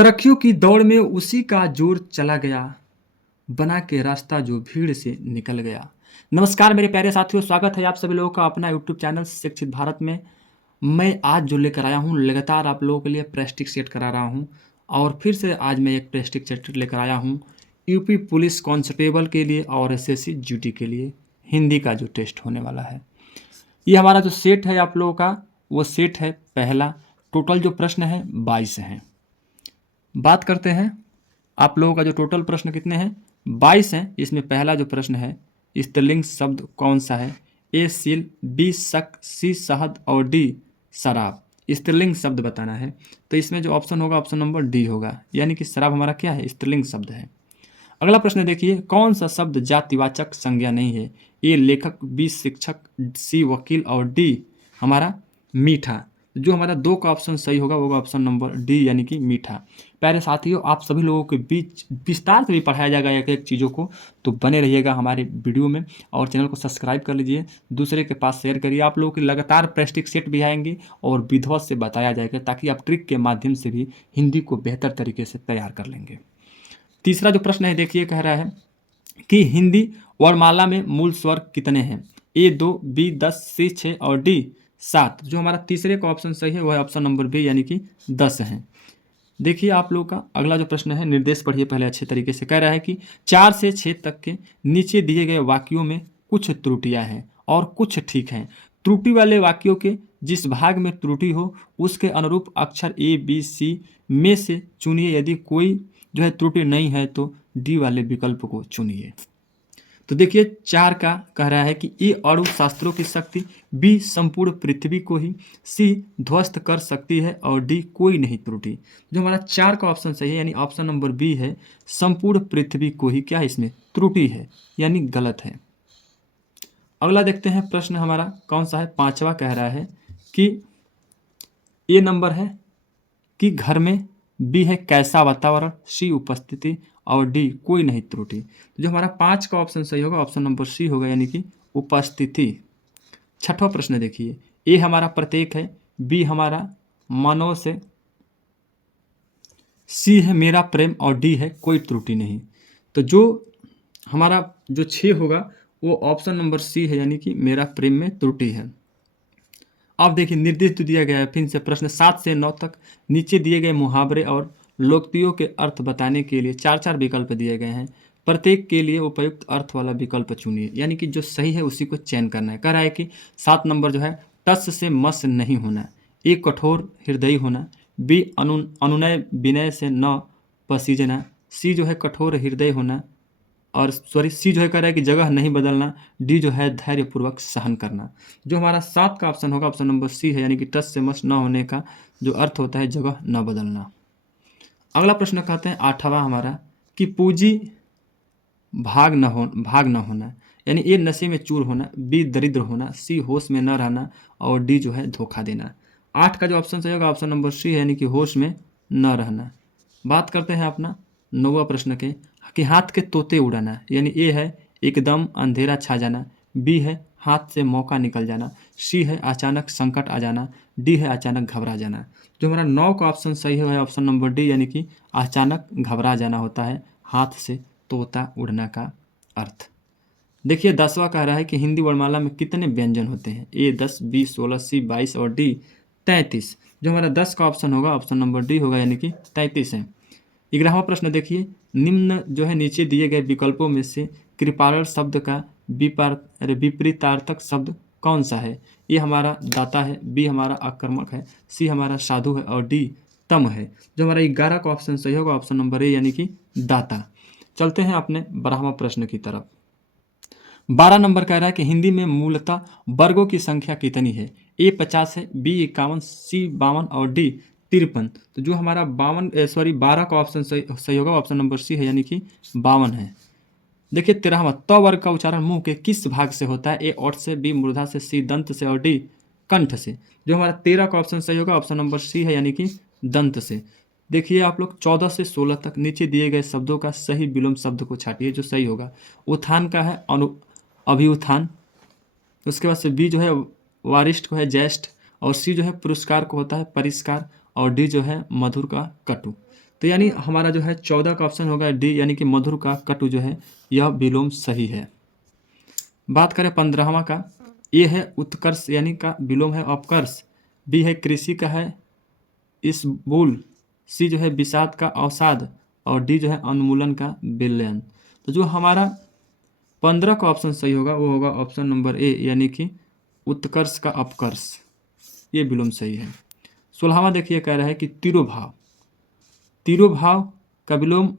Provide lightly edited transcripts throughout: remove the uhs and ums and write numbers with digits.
तरक्कियों की दौड़ में उसी का जोर चला गया, बना के रास्ता जो भीड़ से निकल गया। नमस्कार मेरे प्यारे साथियों, स्वागत है आप सभी लोगों का अपना यूट्यूब चैनल शिक्षित भारत में। मैं आज जो लेकर आया हूँ, लगातार आप लोगों के लिए प्रेस्टिक सेट करा रहा हूँ और फिर से आज मैं एक प्रेस्टिक सेट लेकर आया हूँ यूपी पुलिस कांस्टेबल के लिए और एसएससी ड्यूटी के लिए हिंदी का जो टेस्ट होने वाला है। ये हमारा जो सेट है आप लोगों का, वो सेट है पहला। टोटल जो प्रश्न है 22 हैं। बात करते हैं आप लोगों का जो टोटल प्रश्न कितने हैं, 22 हैं। इसमें पहला जो प्रश्न है, स्त्रीलिंग शब्द कौन सा है? ए सील, बी शक, सी शहद और डी शराब। स्त्रीलिंग शब्द बताना है, तो इसमें जो ऑप्शन होगा ऑप्शन नंबर डी होगा, यानी कि शराब हमारा क्या है, स्त्रीलिंग शब्द है। अगला प्रश्न देखिए, कौन सा शब्द जातिवाचक संज्ञा नहीं है? ए लेखक, बी शिक्षक, सी वकील और डी हमारा मीठा। जो हमारा दो का ऑप्शन सही होगा वो ऑप्शन नंबर डी, यानी कि मीठा। प्यारे साथियों, आप सभी लोगों के बीच विस्तार से भी पढ़ाया जाएगा एक एक चीज़ों को, तो बने रहिएगा हमारे वीडियो में और चैनल को सब्सक्राइब कर लीजिए, दूसरे के पास शेयर करिए। आप लोगों की लगातार प्रैक्टिस सेट भी आएंगे और विधिवत से बताया जाएगा, ताकि आप ट्रिक के माध्यम से भी हिंदी को बेहतर तरीके से तैयार कर लेंगे। तीसरा जो प्रश्न है देखिए, कह रहा है कि हिंदी वर्णमाला में मूल स्वर कितने हैं? ए 2, बी 10, सी 6 और डी 7। जो हमारा तीसरे का ऑप्शन सही है वह है ऑप्शन नंबर बी, यानी कि 10 है। देखिए आप लोगों का अगला जो प्रश्न है, निर्देश पढ़िए पहले अच्छे तरीके से। कह रहा है कि 4 से 6 तक के नीचे दिए गए वाक्यों में कुछ त्रुटियां हैं और कुछ ठीक हैं। त्रुटि वाले वाक्यों के जिस भाग में त्रुटि हो उसके अनुरूप अक्षर ए बी सी में से चुनिए। यदि कोई जो है त्रुटि नहीं है तो डी वाले विकल्प को चुनिए। तो देखिए 4 का कह रहा है कि ए अणु शास्त्रों की शक्ति, बी संपूर्ण पृथ्वी को ही, सी ध्वस्त कर सकती है और डी कोई नहीं त्रुटि। जो हमारा 4 का ऑप्शन सही है, यानी ऑप्शन नंबर बी है, संपूर्ण पृथ्वी को ही क्या है, इसमें त्रुटि है, यानी गलत है। अगला देखते हैं प्रश्न हमारा कौन सा है, 5वां। कह रहा है कि ए नंबर है कि घर में, बी है कैसा वातावरण, सी उपस्थिति और डी कोई नहीं त्रुटि। तो जो हमारा 5 का ऑप्शन सही होगा ऑप्शन नंबर सी होगा, यानी कि उपस्थिति। 6वां प्रश्न देखिए, ए हमारा प्रत्येक है, बी हमारा मनो से, सी है मेरा प्रेम और डी है कोई त्रुटि नहीं। तो जो हमारा जो 6 होगा वो ऑप्शन नंबर सी है, यानी कि मेरा प्रेम में त्रुटि है। अब देखिए निर्देश तो दिया गया है फिर से, प्रश्न 7 से 9 तक नीचे दिए गए मुहावरे और लोकोक्तियों के अर्थ बताने के लिए 4 विकल्प दिए गए हैं। प्रत्येक के लिए उपयुक्त अर्थ वाला विकल्प चुनिए, यानी कि जो सही है उसी को चयन करना है। कह रहा है कि 7 नंबर जो है, टस से मस नहीं होना, ए कठोर हृदय होना, बी अनुनय विनय से न पसीजना, सी जो है कठोर हृदय होना, और सॉरी सी जो है कह रहा है कि जगह नहीं बदलना, डी जो है धैर्यपूर्वक सहन करना। जो हमारा 7 का ऑप्शन होगा ऑप्शन नंबर सी है, यानी कि टच से मस न होने का जो अर्थ होता है जगह न बदलना। अगला प्रश्न कहते हैं 8वां हमारा कि पूंजी भाग न होना, यानी ए नशे में चूर होना, बी दरिद्र होना, सी होश में न रहना और डी जो है धोखा देना। 8 का जो ऑप्शन सही होगा ऑप्शन नंबर सी है, यानी कि होश में न रहना। बात करते हैं अपना 9वां प्रश्न के, कि हाथ के तोते उड़ाना, यानी ए है एकदम अंधेरा छा जाना, बी है हाथ से मौका निकल जाना, सी है अचानक संकट आ जाना, डी है अचानक घबरा जाना। जो हमारा 9 का ऑप्शन सही है ऑप्शन नंबर डी, यानी कि अचानक घबरा जाना होता है हाथ से तोता उड़ना का अर्थ। देखिए 10वां कह रहा है कि हिंदी वर्णमाला में कितने व्यंजन होते हैं? ए 10, बी 16, सी 22 और डी 33। जो हमारा 10 का ऑप्शन होगा ऑप्शन नंबर डी होगा, यानी कि 33 है। 11वां प्रश्न देखिए, निम्न जो है नीचे दिए गए विकल्पों में से कृपाण शब्द का विपरीतार्थक शब्द कौन सा है? ए हमारा दाता है, बी हमारा आक्रामक है, सी हमारा साधु है और डी तम है। जो हमारा 11 का ऑप्शन सही होगा ऑप्शन नंबर ए, यानी कि दाता। चलते हैं अपने 12वां प्रश्न की तरफ। 12 नंबर कह रहा है कि हिंदी में मूलतः वर्गों की संख्या कितनी है? ए 50 है, बी 51, सी 52 और डी 53। तो जो हमारा 12 का ऑप्शन सही होगा ऑप्शन नंबर सी है, यानी कि 52 है। देखिए 13वां, त वर्ग का उच्चारण मुंह के किस भाग से होता है? ए ओठ से, बी मूर्धा से, सी दंत से और डी कंठ से। जो हमारा 13 का ऑप्शन सही होगा ऑप्शन नंबर सी है, यानी कि दंत से। देखिए आप लोग 14 से 16 तक नीचे दिए गए शब्दों का सही विलोम शब्द को छाटिए जो सही होगा। उत्थान का है अभिउत्थान, उसके बाद से बी जो है वारिष्ठ को है ज्येष्ठ, और सी जो है पुरस्कार को होता है परिष्कार, और डी जो है मधुर का कटु। तो यानी हमारा जो है 14 का ऑप्शन होगा डी, यानी कि मधुर का कटु जो है यह विलोम सही है। बात करें 15वां का, ए है उत्कर्ष यानी का विलोम है अपकर्ष, बी है कृषि का है इसबुल, सी जो है विषाद का अवसाद और डी जो है उन्मूलन का विलयन। तो जो हमारा 15 का ऑप्शन सही होगा वो होगा ऑप्शन नंबर ए, यानी कि उत्कर्ष का अपकर्ष, ये विलोम सही है। 16वां देखिए कह रहा है कि तिरोभाव, तिरोभाव का विलोम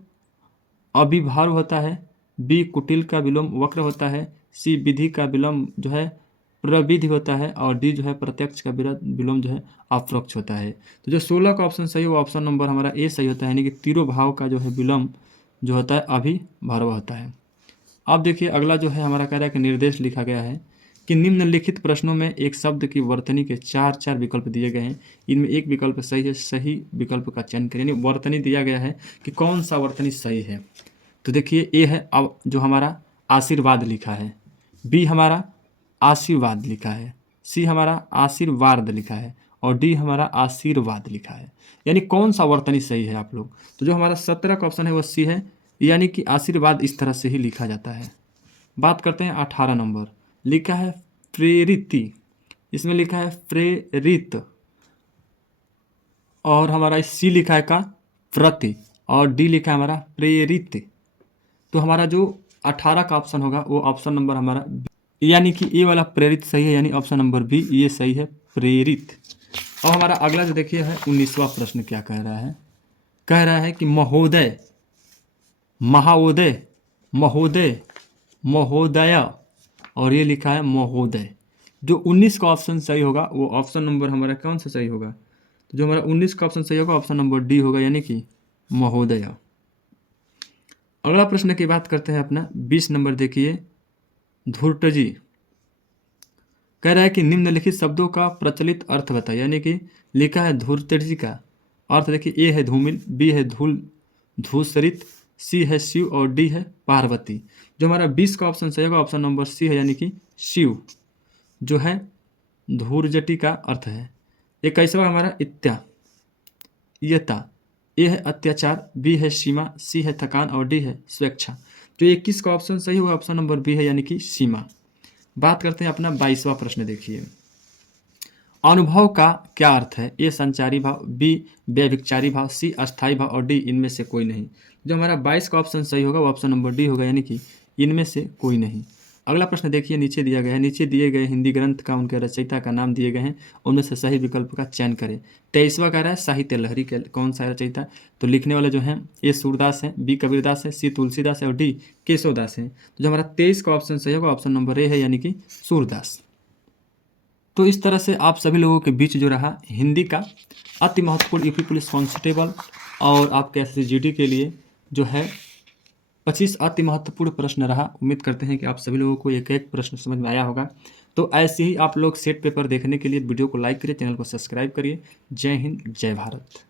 अभिभाव होता है, बी कुटिल का विलोम वक्र होता है, सी विधि का विलोम जो है प्रविधि होता है और डी जो है प्रत्यक्ष का विलोम जो है अपरोक्ष होता है। तो जो 16 का ऑप्शन सही है वो ऑप्शन नंबर हमारा ए सही होता है, यानी कि तिरोभाव का जो है विलोम जो होता है अभिभाव होता है। अब देखिए अगला जो है हमारा कह रहा है कि निर्देश लिखा गया है कि निम्नलिखित प्रश्नों में एक शब्द की वर्तनी के चार विकल्प दिए गए हैं, इनमें एक विकल्प सही है, सही विकल्प का चयन करें। यानी वर्तनी दिया गया है कि कौन सा वर्तनी सही है। तो देखिए ए है अब जो हमारा आशीर्वाद लिखा है, बी हमारा आशीर्वाद लिखा है, सी हमारा आशीर्वाद लिखा है और डी हमारा आशीर्वाद लिखा है। यानी कौन सा वर्तनी सही है आप लोग। तो जो हमारा 17 का ऑप्शन है वह सी है, यानी कि आशीर्वाद इस तरह से ही लिखा जाता है। बात करते हैं 18 नंबर, लिखा है प्रेरिति, इसमें लिखा है प्रेरित और हमारा सी लिखा है का प्रति और डी लिखा है हमारा प्रेरित। तो हमारा जो 18 का ऑप्शन होगा वो ऑप्शन नंबर हमारा यानी कि ए वाला प्रेरित सही है, यानी ऑप्शन नंबर बी ये सही है प्रेरित। और हमारा अगला जो देखिए है 19वां प्रश्न क्या कह रहा है, कह रहा है कि महोदय, महाोदय, महोदय, महोदय और ये लिखा है महोदय। जो 19 का ऑप्शन सही होगा वो ऑप्शन नंबर हमारा कौन सा सही होगा। तो जो हमारा 19 का ऑप्शन सही होगा ऑप्शन नंबर डी होगा, यानी कि महोदय। अगला प्रश्न की बात करते हैं अपना 20 नंबर देखिए, धूर्तजी कह रहा है कि निम्नलिखित शब्दों का प्रचलित अर्थ बताइए। यानी कि लिखा है धूर्तजी का अर्थ देखिए ए है धूमिल, बी है धूल धूसरित, सी है शिव और डी है पार्वती। जो हमारा 20 का ऑप्शन सही होगा ऑप्शन नंबर सी है, यानी कि शिव जो है धूर्जटी का अर्थ है। 21वां हमारा यता, ए है अत्याचार, बी है सीमा, सी है थकान और डी है स्वेच्छा। जो 21 का ऑप्शन सही हुआ ऑप्शन नंबर बी है, यानी कि सीमा। बात करते हैं अपना 22वां प्रश्न देखिए, अनुभव का क्या अर्थ है। ए संचारी भाव, बी व्यभिचारी भाव, सी अस्थायी भाव और डी इनमें से कोई नहीं। जो हमारा 22 का ऑप्शन सही होगा वो ऑप्शन नंबर डी होगा, यानी कि इनमें से कोई नहीं। अगला प्रश्न देखिए नीचे दिया गया है, नीचे दिए गए हिंदी ग्रंथ का उनके रचयिता का नाम दिए गए हैं, उनमें से सही विकल्प का चयन करें। 23वां कह रहा है साहित्य लहरी के कौन सा रचयिता। तो लिखने वाले जो हैं ए सूरदास हैं, बी कबीरदास है, सी तुलसीदास है और डी केशवदास हैं। तो जो हमारा 23 का ऑप्शन सही होगा ऑप्शन नंबर ए है, यानी कि सूरदास। तो इस तरह से आप सभी लोगों के बीच जो रहा हिंदी का अति महत्वपूर्ण यूपी पुलिस कांस्टेबल और आपके SSGD के लिए जो है 25 अति महत्वपूर्ण प्रश्न रहा। उम्मीद करते हैं कि आप सभी लोगों को एक एक प्रश्न समझ में आया होगा। तो ऐसे ही आप लोग सेट पेपर देखने के लिए वीडियो को लाइक करिए, चैनल को सब्सक्राइब करिए। जय हिंद, जय भारत।